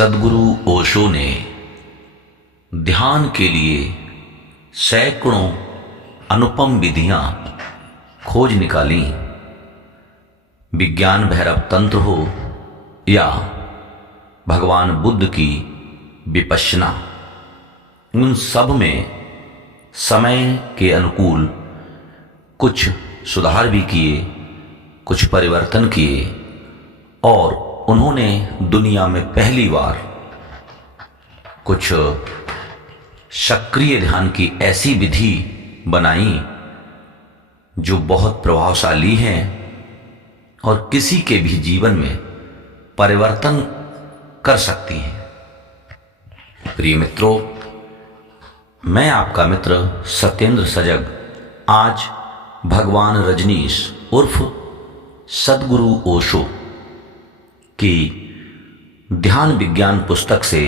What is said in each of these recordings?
सद्गुरु ओशो ने ध्यान के लिए सैकड़ों अनुपम विधियां खोज निकाली। विज्ञान भैरव तंत्र हो या भगवान बुद्ध की विपश्यना, उन सब में समय के अनुकूल कुछ सुधार भी किए, कुछ परिवर्तन किए और उन्होंने दुनिया में पहली बार कुछ सक्रिय ध्यान की ऐसी विधि बनाई जो बहुत प्रभावशाली है और किसी के भी जीवन में परिवर्तन कर सकती है। प्रिय मित्रों, मैं आपका मित्र सत्येंद्र सजग आज भगवान रजनीश उर्फ सद्गुरु ओशो की ध्यान विज्ञान पुस्तक से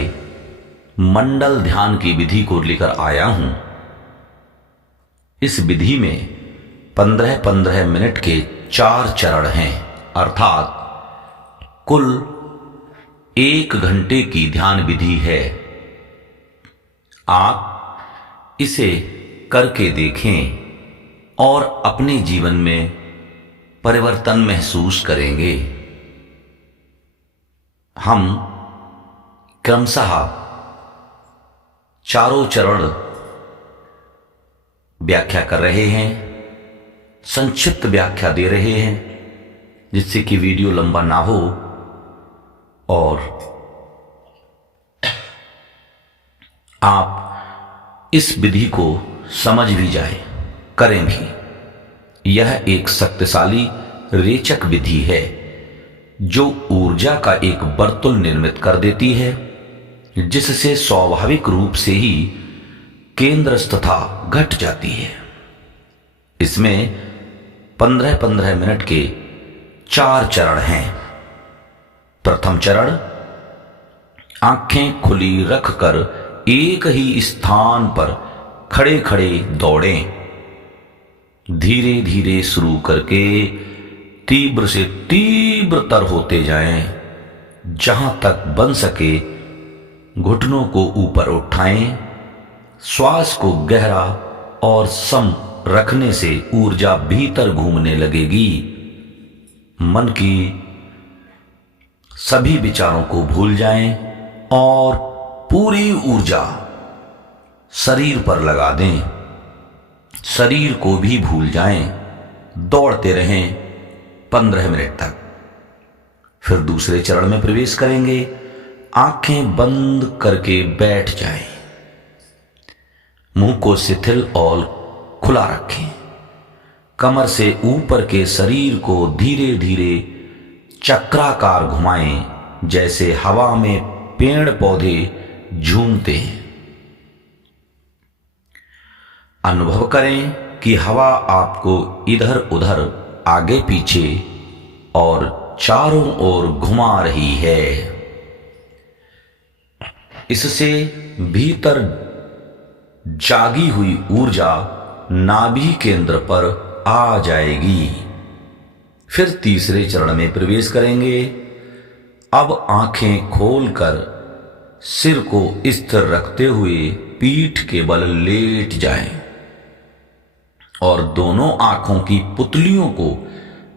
मंडल ध्यान की विधि को लेकर आया हूं। इस विधि में 15-15 मिनट के 4 चरण हैं, अर्थात कुल 1 घंटे की ध्यान विधि है। आप इसे करके देखें और अपने जीवन में परिवर्तन महसूस करेंगे। हम क्रमशः चारों चरण व्याख्या कर रहे हैं, संक्षिप्त व्याख्या दे रहे हैं, जिससे कि वीडियो लंबा ना हो और आप इस विधि को समझ भी जाएं, करें भी। यह एक शक्तिशाली रेचक विधि है जो ऊर्जा का एक वर्तुल निर्मित कर देती है, जिससे स्वाभाविक रूप से ही केंद्रस्थता घट जाती है। इसमें 15-15 मिनट के 4 चरण हैं। प्रथम चरण, आंखें खुली रखकर एक ही स्थान पर खड़े खड़े दौड़ें। धीरे धीरे शुरू करके तीव्र से तीव्रतर होते जाएं। जहां तक बन सके घुटनों को ऊपर उठाएं। श्वास को गहरा और सम रखने से ऊर्जा भीतर घूमने लगेगी। मन की सभी विचारों को भूल जाएं और पूरी ऊर्जा शरीर पर लगा दें। शरीर को भी भूल जाएं। दौड़ते रहें 15 मिनट तक। फिर दूसरे चरण में प्रवेश करेंगे। आंखें बंद करके बैठ जाएं। मुंह को शिथिल और खुला रखें। कमर से ऊपर के शरीर को धीरे धीरे चक्राकार घुमाएं, जैसे हवा में पेड़ पौधे झूमते हैं। अनुभव करें कि हवा आपको इधर उधर, आगे पीछे और चारों ओर घुमा रही है। इससे भीतर जागी हुई ऊर्जा नाभि केंद्र पर आ जाएगी। फिर तीसरे चरण में प्रवेश करेंगे। अब आंखें खोलकर सिर को स्थिर रखते हुए पीठ के बल लेट जाएं और दोनों आंखों की पुतलियों को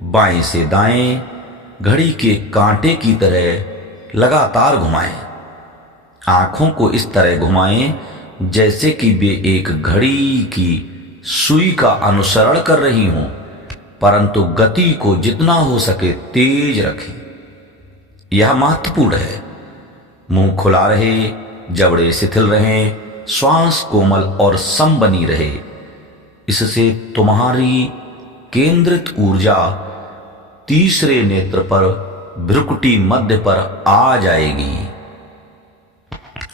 बाएं से दाएं घड़ी के कांटे की तरह लगातार घुमाएं। आंखों को इस तरह घुमाएं जैसे कि वे एक घड़ी की सुई का अनुसरण कर रही हों, परंतु गति को जितना हो सके तेज रखें। यह महत्वपूर्ण है। मुंह खुला रहे, जबड़े शिथिल रहें, श्वास कोमल और सम बनी रहे। इससे तुम्हारी केंद्रित ऊर्जा तीसरे नेत्र पर भ्रुकुटी मध्य पर आ जाएगी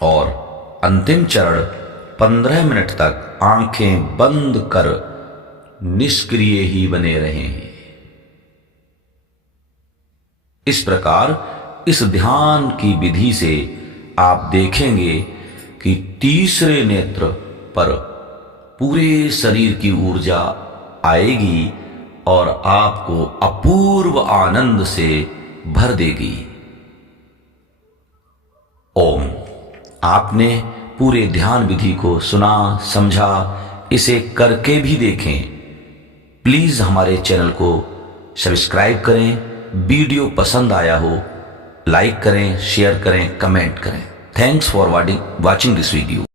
और अंतिम चरण 15 मिनट तक आंखें बंद कर निष्क्रिय ही बने रहें। इस प्रकार इस ध्यान की विधि से आप देखेंगे कि तीसरे नेत्र पर पूरे शरीर की ऊर्जा आएगी और आपको अपूर्व आनंद से भर देगी। ओम। आपने पूरे ध्यान विधि को सुना, समझा, इसे करके भी देखें। प्लीज हमारे चैनल को सब्सक्राइब करें। वीडियो पसंद आया हो लाइक करें, शेयर करें, कमेंट करें। Thanks for watching this video.